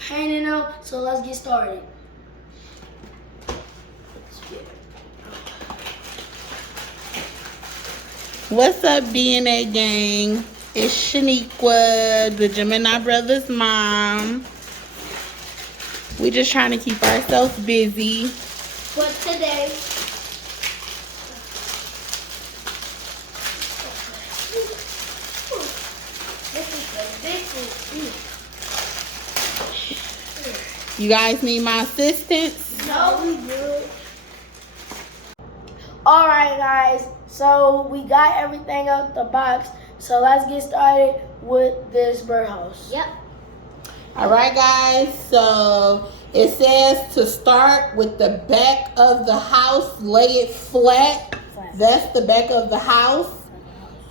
painting them. So let's get started. What's up, DNA gang? It's Shaniqua, the Gemini Brothers' mom. We just trying to keep ourselves busy. But today, You guys need my assistance? no, we good. All right, guys. So we got everything out the box. So let's get started with this birdhouse. Yep. All right, guys. So it says to start with the back of the house, lay it flat. That's the back of the house.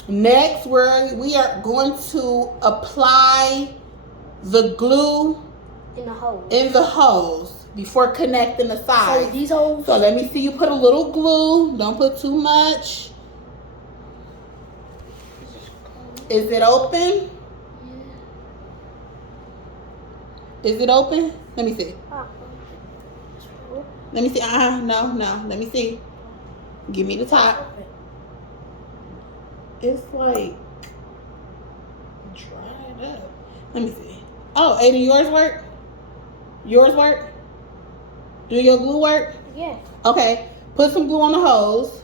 Next, we are going to apply the glue in the hose before connecting the sides. So these holes. So let me see you put a little glue. Don't put too much. Is it open? Is it open? Let me see. Let me see. No. Let me see. Give me the top. It's like dried up. Let me see. Oh, Aiden, yours work? Yours work? Do your glue work? Yes. Okay. Put some glue on the hose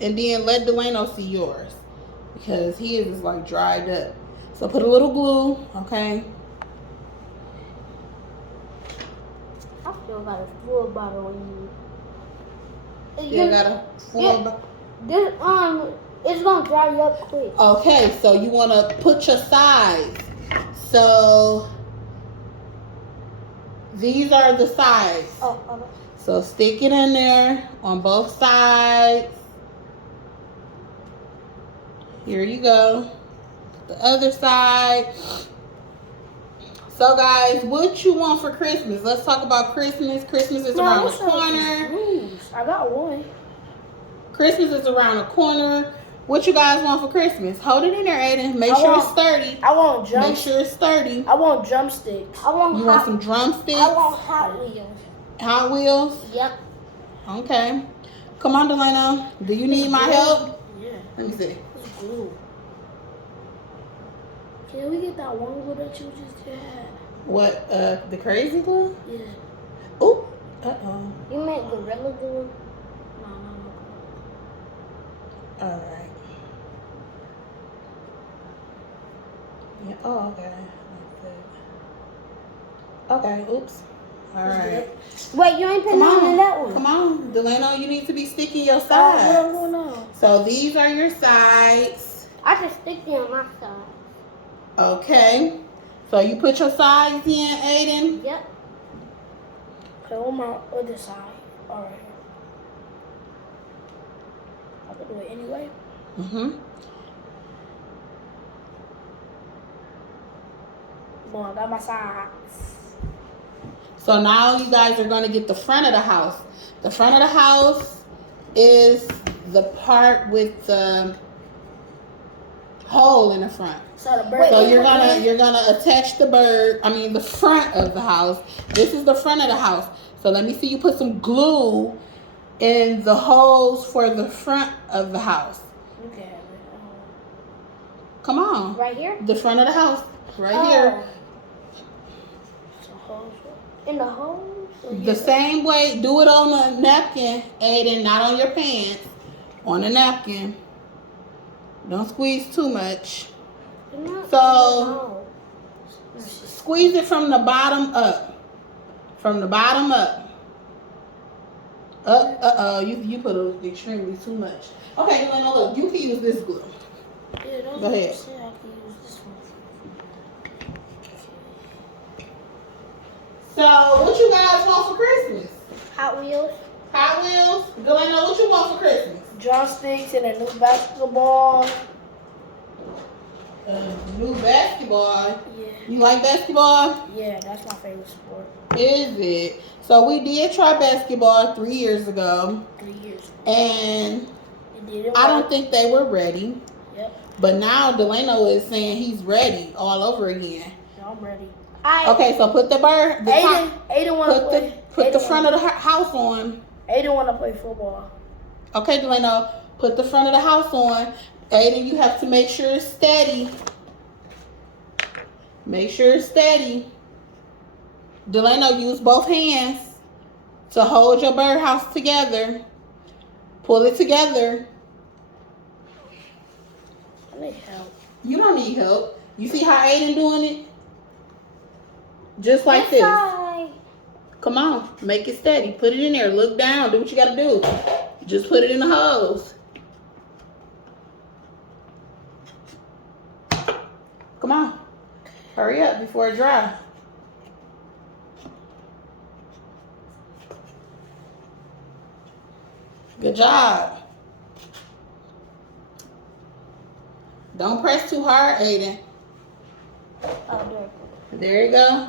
and then let Delano see yours because he is like dried up. So put a little glue, okay? I still got a full bottle on you. You got a full bottle? This it's gonna dry up quick. Okay, so you want to put your sides. So these are the sides. Oh. So stick it in there on both sides. Here you go. The other side. So guys, what you want for Christmas? Let's talk about Christmas. Christmas is around the corner. I got one. Christmas is around the corner. What you guys want for Christmas? Hold it in there, Aiden. Make sure it's sturdy. I want drumsticks. Make sure it's sturdy. I want drumsticks. You want some drumsticks? I want Hot Wheels. Hot Wheels? Yep. Okay. Come on, Delano. Do you need my help? Yeah. Let me see. It's glue. Can we get that one glue that you just had? What? The crazy glue? Yeah. Oh. Uh-oh. You meant Gorilla Glue? No. All right. Yeah. Oh, okay. Okay. Oops. All right. Wait, you ain't putting nothing in that one. Come on, Delano. You need to be sticking your sides. No. So these are your sides. I can stick them on my side. Okay. So you put your sides in, Aiden. Yep. Okay, on my other side. All right. I can do it anyway. Boom, I got my sides. So now you guys are going to get the front of the house. The front of the house is the part with the hole in the front. So the bird. So you're gonna attach the front of the house. This is the front of the house. So let me see you put some glue in the holes for the front of the house. Okay. Come on. Right here? The front of the house. Right here. In the holes? The same way, do it on a napkin, Aiden, not on your pants. On a napkin. Don't squeeze too much. So, squeeze it from the bottom up. From the bottom up. You put extremely too much. Okay, Delano, look, you can use this glue. Go ahead. So, what you guys want for Christmas? Hot Wheels. Hot Wheels? Delano, what you want for Christmas? Drumsticks and a new basketball. New basketball? Yeah. You like basketball? Yeah, that's my favorite sport. Is it? So, we did try basketball 3 years ago. 3 years ago. And I don't think they were ready. Yep. But now Delano is saying he's ready all over again. No, I'm ready. Okay, so put the bird. Aiden want to play. Put the front of the house on. Aiden want to play football. Okay, Delano, put the front of the house on. Aiden, you have to make sure it's steady. Make sure it's steady. Delano, use both hands to hold your birdhouse together. Pull it together. I need help. You don't need help. You see how Aiden doing it? Just like this. Come on, make it steady. Put it in there. Look down. Do what you gotta do. Just put it in the hose. Come on. Hurry up before it dries. Good job. Don't press too hard, Aiden. Oh, there you go.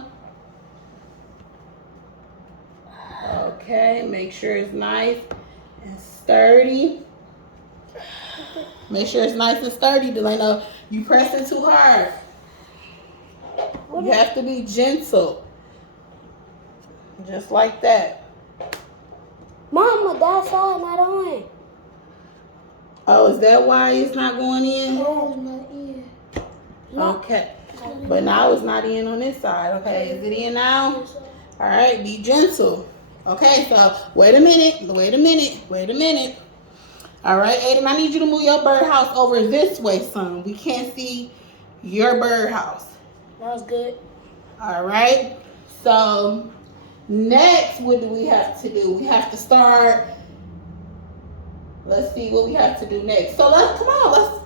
Okay, make sure it's nice and sturdy. Make sure it's nice and sturdy, Delano. You pressing too hard. You have to be gentle. Just like that. Mama, that side not on. Oh, is that why it's not going in? Oh, it's not in. Okay. But now it's not in on this side. Okay, is it in now? All right, be gentle. Okay, so wait a minute. All right, Aiden, I need you to move your birdhouse over this way, son. We can't see your birdhouse. That was good. All right, so next, what do we have to do? We have to start. Let's see what we have to do next. So let's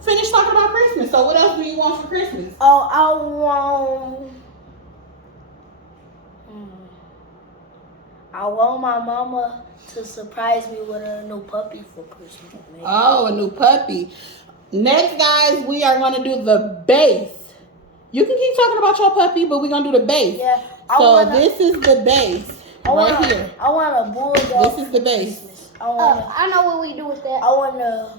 finish talking about Christmas. So what else do you want for Christmas? Oh, I want my mama to surprise me with a new puppy for Christmas. Maybe. Oh, a new puppy. Next, guys, we are going to do the base. You can keep talking about your puppy, but we're going to do the base. Yeah. This is the base right here. I want a bulldog. This is the base. I know what we do with that. I want to.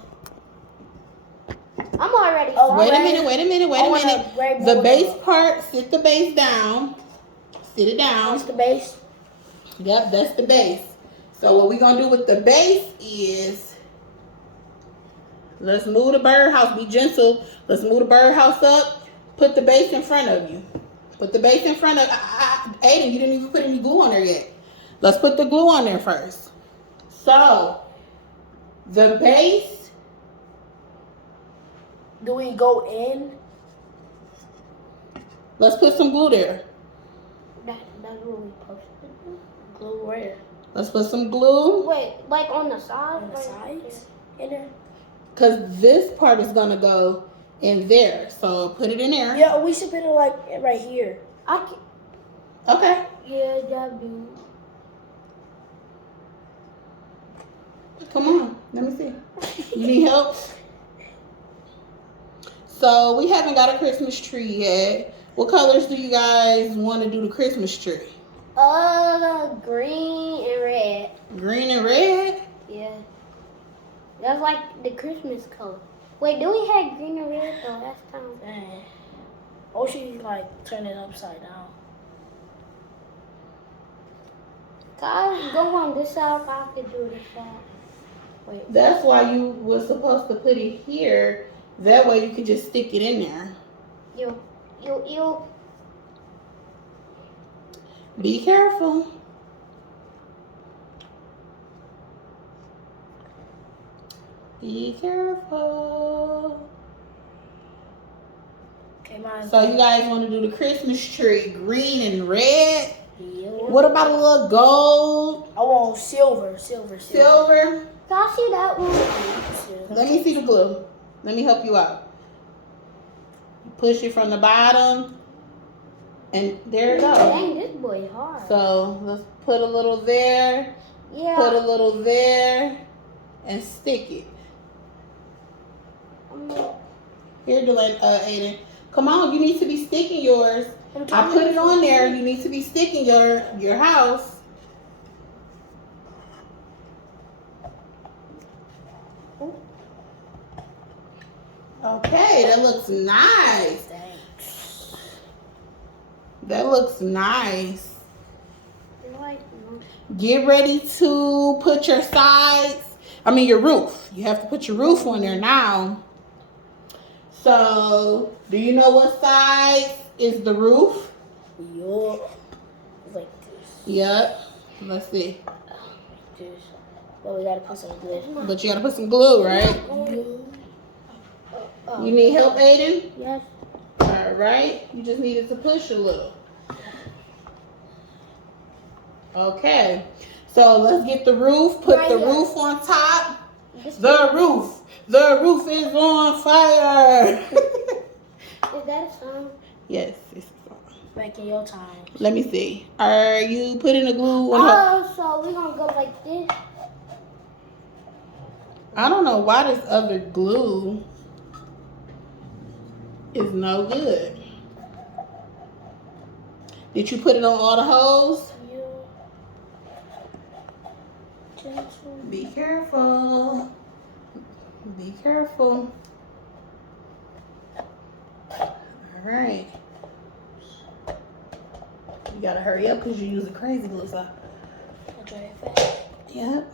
I'm already. Wait a minute. The base part, sit the base down. Sit it down. What's the base? Yep, that's the base. So what we're going to do with the base is, let's move the birdhouse. Be gentle. Let's move the birdhouse up. Put the base in front of you. Put the base in front of Aiden, you didn't even put any glue on there yet. Let's put the glue on there first. So, the base. Do we go in? Let's put some glue there. That's what we supposed to do. Glue where? Let's put some glue. Wait, like on the side? On the sides? In there? Because this part is going to go in there. So, put it in there. Yeah, we should put it like right here. Okay. Yeah, that do. Come on. Let me see. You need help? So, we haven't got a Christmas tree yet. What colors do you guys want to do the Christmas tree? Green and red. Green and red? Yeah. That's like the Christmas color. Wait, do we have green and red though? That's kind of. Dang. Or she like turn it upside down. Guys, go on this side. I could do this side. Wait. That's why you were supposed to put it here. That way you could just stick it in there. You. Be careful. Be careful. Okay, mine. So you guys want to do the Christmas tree green and red? Yeah. What about a little gold? I want silver. Silver? Can I see that one? Let me see the glue. Let me help you out. Push it from the bottom. And there it goes. Dang, this boy hard. So let's put a little there. Yeah. Put a little there. And stick it. Here, Aiden. Come on, you need to be sticking yours. I put it on there. You need to be sticking your house. Okay, that looks nice. Thanks. That looks nice. Like, Get ready to put your your roof. You have to put your roof on there now. So, do you know what size is the roof? Yup. Like this. Yep. Let's see. Like this. But we gotta put some glue. But you gotta put some glue, right? You need help, Aiden? yes. All right. You just needed to push a little. Okay. So let's get the roof. Put the roof on top. The roof is on fire. Is that a song? Yes, it's on. Back in your time. Let me see. Are you putting the glue on her? Oh, so we're gonna go like this. I don't know why this other glue is no good. Did you put it on all the holes? Yeah. Be careful. Be careful. All right. You gotta hurry up because you use a crazy glue. So. I'll try it fast. Yep.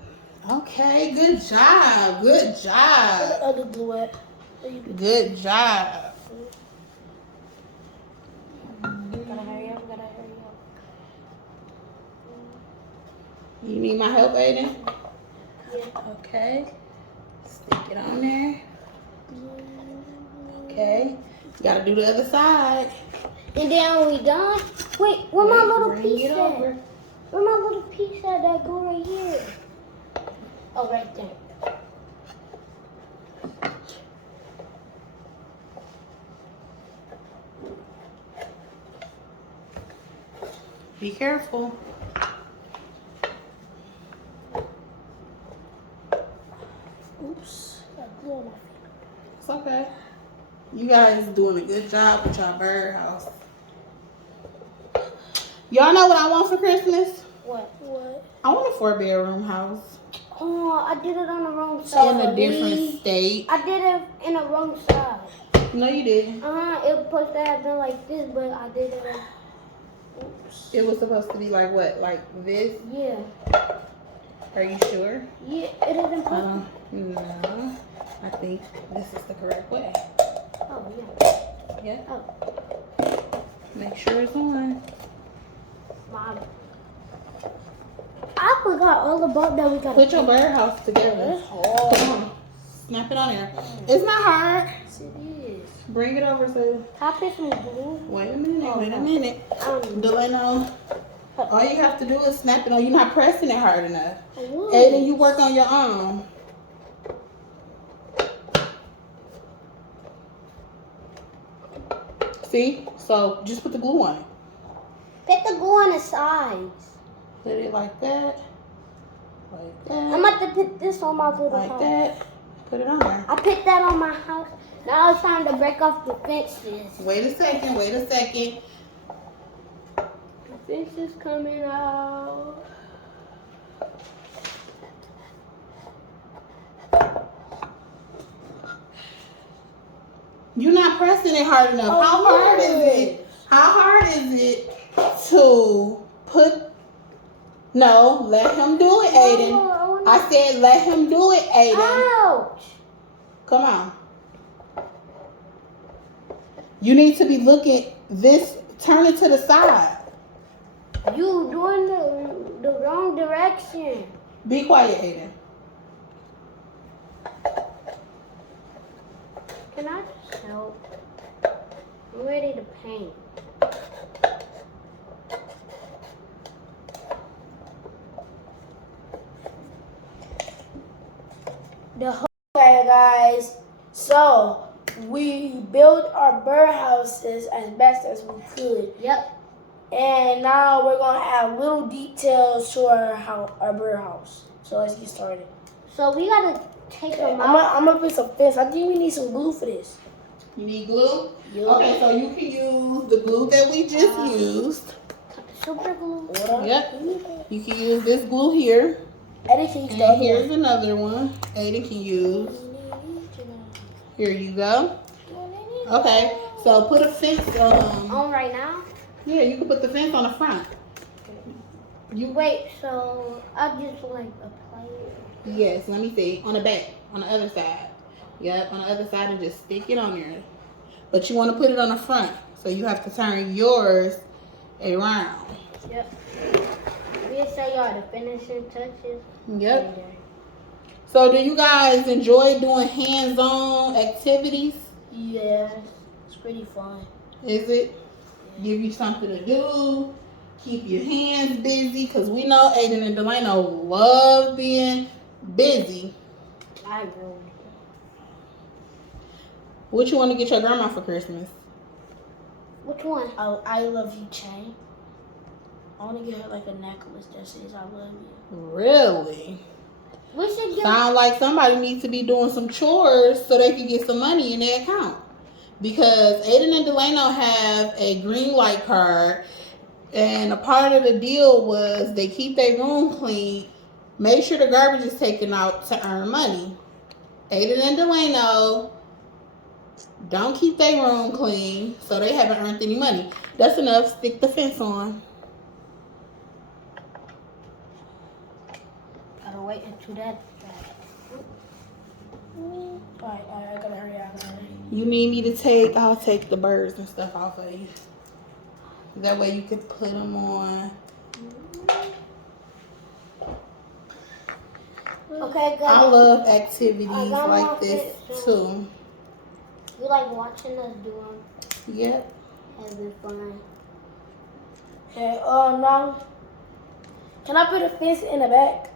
Okay. Good job. Good Where the job. other glue at? Good job. Gotta hurry up. You need my help, Aiden? Yeah. Okay. Stick it on there. Okay. Gotta do the other side. And then when we done, wait, where my little Bring piece it at? over. Where my little piece at that go right here? Oh, right there. Be careful. Oops. Got glue on my finger. It's okay. You guys doing a good job with your birdhouse. Y'all know what I want for Christmas? What? I want a 4-bedroom house Oh, I did it on the wrong side. in a different state. I did it in the wrong side. No, you didn't. It was supposed to have been like this, but I did it like, oops. It was supposed to be like what? Like this? Yeah. Are you sure? Yeah, it isn't supposed No. I think this is the correct way. Oh, yeah. Yeah. Oh, Make sure it's on. Mom. I forgot all about that. We got Put your birdhouse together. Come on. Snap it on there. It's not hard. Yes, it is. Bring it over so. Top it some glue. Wait a minute. Um, Delano, all you have to do is snap it on. You're not pressing it hard enough. Ooh. Aiden, you work on your arm. See? So just put the glue on it. Put the glue on the sides. Put it like that. Like that. I'm about to put this on my little Like house. that. Put it on there. I put that on my house. Now it's time to break off the fences. Wait a second. The fence is coming out. You're not pressing it hard enough. How hard is it? How hard is it to put... No, let him do it, Aiden. I said let him do it, Aiden. Ouch! Come on. You need to be looking this, turn it to the side. You doing the wrong direction. Be quiet, Aiden. Can I just help? I'm ready to paint. Okay, guys. So we built our birdhouses as best as we could. Yep. And now we're gonna add little details to our birdhouse. So let's get started. So we gotta take them I'm out. gonna put some fence. I think we need some glue for this. You need glue? Yup. Okay, so you can use the glue that we just used. Super glue. Yep. You can use this glue here. Eddie, can you And start here's another one Aiden can use. Here you go. Okay, so put a fence On right now. Yeah, you can put the fence on the front. You Wait, so I just like apply it. Yes, let me see. On the back, on the other side. Yep, on the other side and just stick it on there. But you want to put it on the front, so you have to turn yours around. Yep. We'll show y'all the finishing touches. Yep. later. So do you guys enjoy doing hands-on activities? Yeah, it's pretty fun. Is it? Give you something to do, keep your hands busy, because we know Aiden and Delano love being busy. I really. What you want to get your grandma for Christmas? Which one? Oh, I love you chain. I want to get her like a necklace that says I love you. Really? We should get. Sound like somebody needs to be doing some chores so they can get some money in their account. Because Aiden and Delano have a green light card, and a part of the deal was they keep their room clean, make sure the garbage is taken out to earn money. Aiden and Delano don't keep their room clean, so they haven't earned any money. That's enough. Stick the fence on. Gotta wait until that. Alright, I gotta hurry. You need me to take, I'll take the birds and stuff off of you. That way you can put them on. Okay, good. I love activities I got like my this fence, too. You like watching us do them? Yep. Having fun. Okay, now, can I put a fence in the back?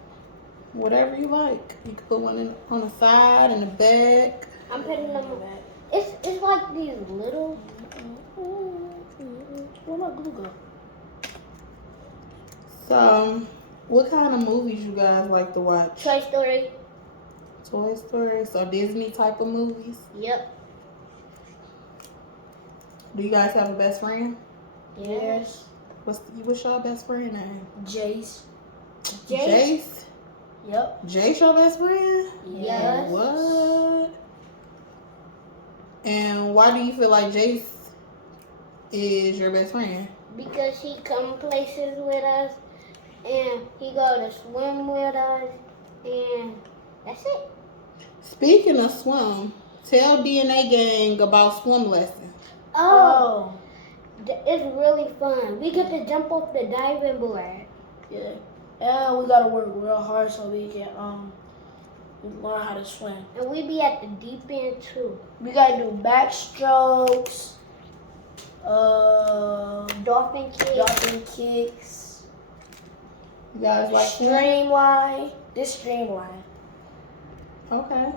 Whatever you like. You can put one on the side and the back. I'm putting them. back. It's like these little. Where my glue go? So, what kind of movies you guys like to watch? Toy Story. Toy Story. So Disney type of movies. Yep. Do you guys have a best friend? Yes. What's your best friend name? Jace. Jace. Yep. Jace your best friend? Yes. What? And why do you feel like Jace is your best friend? Because he come places with us, and he go to swim with us, and that's it. Speaking of swim, tell DNA Gang about swim lessons. Oh, it's really fun. We get to jump off the diving board. Yeah. And we gotta work real hard so we can learn how to swim. And we be at the deep end too. We gotta do backstrokes, Dolphin kick. dolphin kicks, You guys like swim? streamline. This streamline. Okay.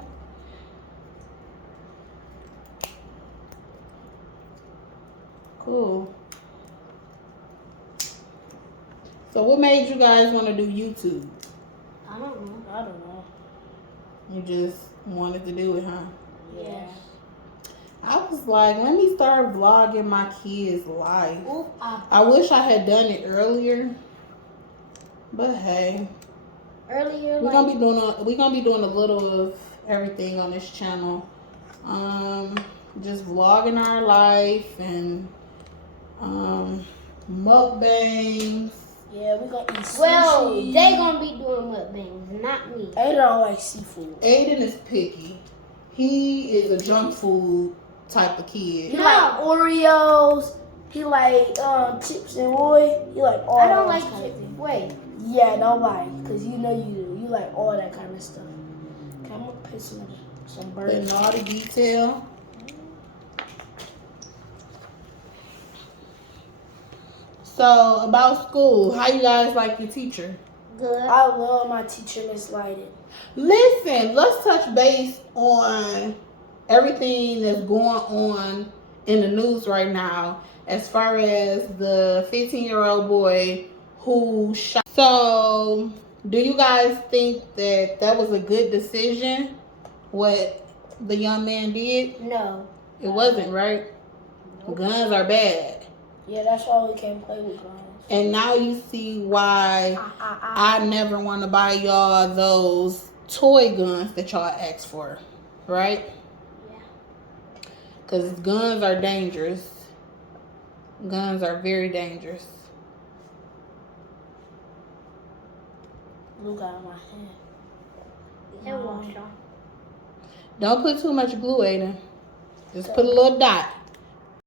Cool. So what made you guys want to do YouTube? I don't know. I don't know. You just wanted to do it, huh? Yeah. I was like, let me start vlogging my kids' life. Oop, I wish I had done it earlier. But hey, earlier, we're gonna be doing a little of everything on this channel. Just vlogging our life and mukbangs. Yeah, we gonna eat sushi. well, they gonna be doing mukbangs, not me. Aiden don't like seafood. Aiden is picky. He is a junk food type of He kid. No. like Oreos. He like chips and Roy. He like all I don't those like kind of chips. things. Wait, Yeah, don't lie, cause you know you do. You like all that kind of stuff. Okay, I'm gonna put some The birds. naughty detail. So about school, how you guys like your teacher? good. I love my teacher, Miss Lighted. Listen, let's touch base on everything that's going on in the news right now as far as the 15-year-old boy who shot. So, do you guys think that that was a good decision, what the young man did? No. It wasn't, right? Guns are bad. Yeah, that's why we can't play with guns. And now you see why I never want to buy y'all those toy guns that y'all asked for, right? Yeah. Because guns are dangerous. Guns are very dangerous. Glue got on my hand. It washed off. Don't put too much glue, Aiden. Just put a little dot.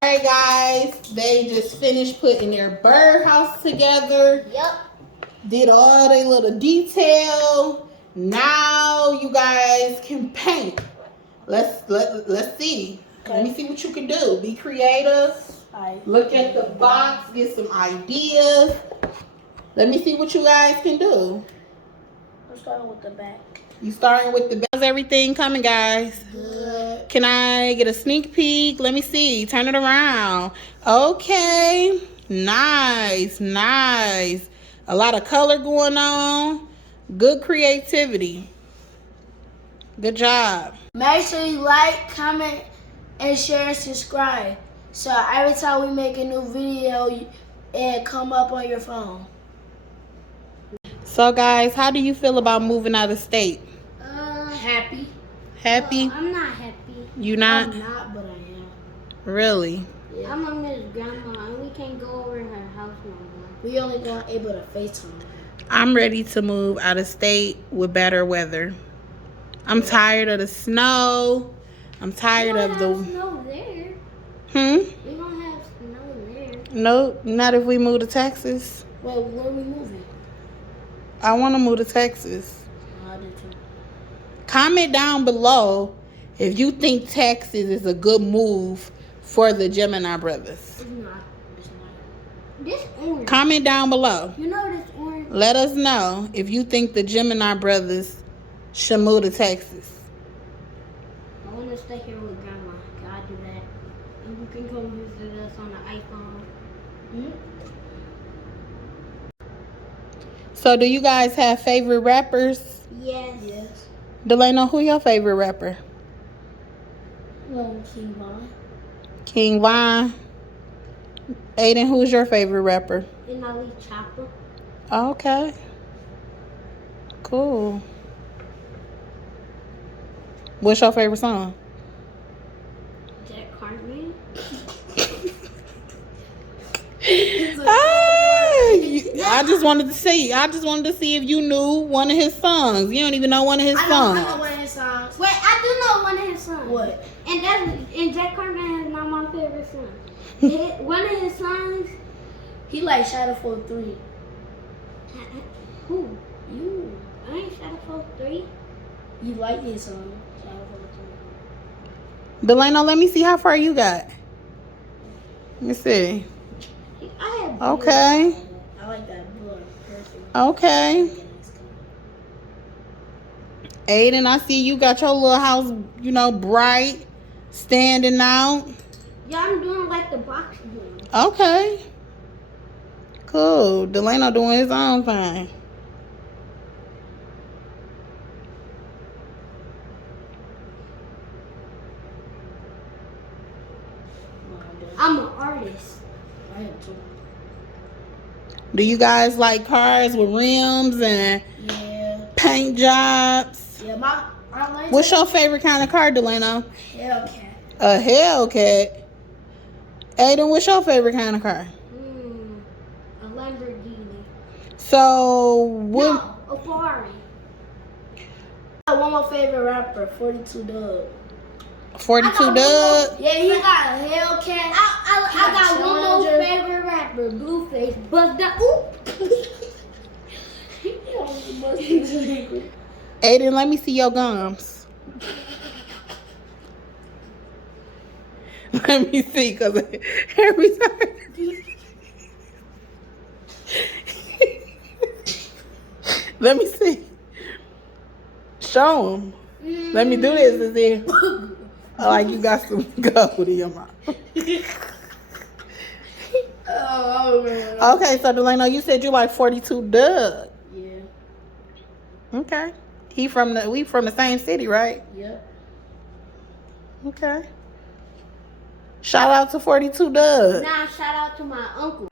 Alright guys, they just finished putting their birdhouse together. Yep. Did all their little detail. Now you guys can paint. Let's see. Okay. Let me see what you can do. Be creative. Alright. Look at the box, get some ideas. Let me see what you guys can do. I'm starting with the back. You starting with the how's everything coming, guys? Good. Can I get a sneak peek? Let me see. Turn it around. Okay. Nice. Nice. A lot of color going on. Good creativity. Good job. Make sure you like, comment, and share and subscribe. So every time we make a new video, it come up on your phone. So guys, how do you feel about moving out of state? Happy. Happy? I'm not happy. You not? I'm not, but I am. Really? Yeah. I'm gonna miss grandma and we can't go over her house no more. We only gonna able to FaceTime. I'm ready to move out of state with better weather. I'm tired of the snow. I'm tired of the... snow there. Hmm? We don't have snow there. No, not if we move to Texas. Wait, where are we moving? I want to move to Texas. I did too. Comment down below if you think Texas is a good move for the Gemini brothers. It's not. It's not. This orange. Comment down below. You know this orange? Let us know if you think the Gemini brothers should move to Texas. I want to stay here with grandma. Can I do that? And you can come visit us on the iPhone. Hmm? So do you guys have favorite rappers? Yes. Yes. Delano, who your favorite rapper? No, King Von. King Von. Aiden, who's your favorite rapper? Untitled Chapter. Okay. Cool. What's your favorite song? Jack Cartman. I just wanted to see. I just wanted to see if you knew one of his songs. You don't even know one of his I songs. know one of his songs. Wait, I do know one of his songs. What? And Jack Cartman is not my favorite song. One of his songs. He like Shadow 43. Who? You. I ain't Shadow 43. You like his song. Shadow 43. Delano, let me see how far you got. Let me see. I have. Okay. I like that blue. Perfect. Okay. Aiden, I see you got your little house, you know, bright, standing out. Yeah, I'm doing like the box doing. Okay. Cool. Delano doing his own thing. I'm an artist. I am too. Do you guys like cars with rims and Yeah. paint jobs? Yeah, I like What's your favorite kind of car, Delano? Hellcat. A Hellcat. Aiden, what's your favorite kind of car? A Lamborghini. So, what? No, a Ferrari. One of my favorite rapper, 42 Dub. 42 I got Dub? Yeah, he got a Hellcat. I got one more Challenger. favorite rapper, Blueface. But the Aiden, let me see your gums. Let me see, because every time. Let me see. Show him. Let me do this and see. Like you got some gold in your mouth. Oh, man. Okay, so Delano, you said you like 42 Dub. Yeah. Okay. We from the same city, right? Yep. Okay. Shout out to 42 Dub. now shout out to my uncle.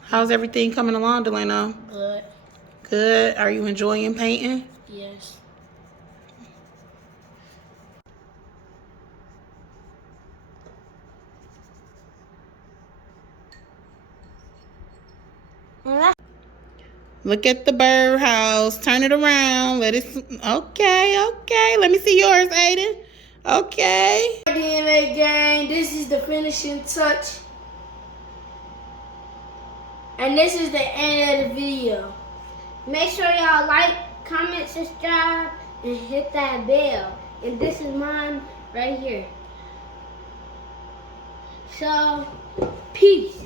How's everything coming along, Delano? Good. Good. Are you enjoying painting? Yes. Look at the birdhouse. Turn it around. Let it. Okay. Let me see yours, Aiden. Okay. DNA gang, this is the finishing touch. And this is the end of the video. Make sure y'all like, comment, subscribe, and hit that bell. And this is mine right here. So, peace.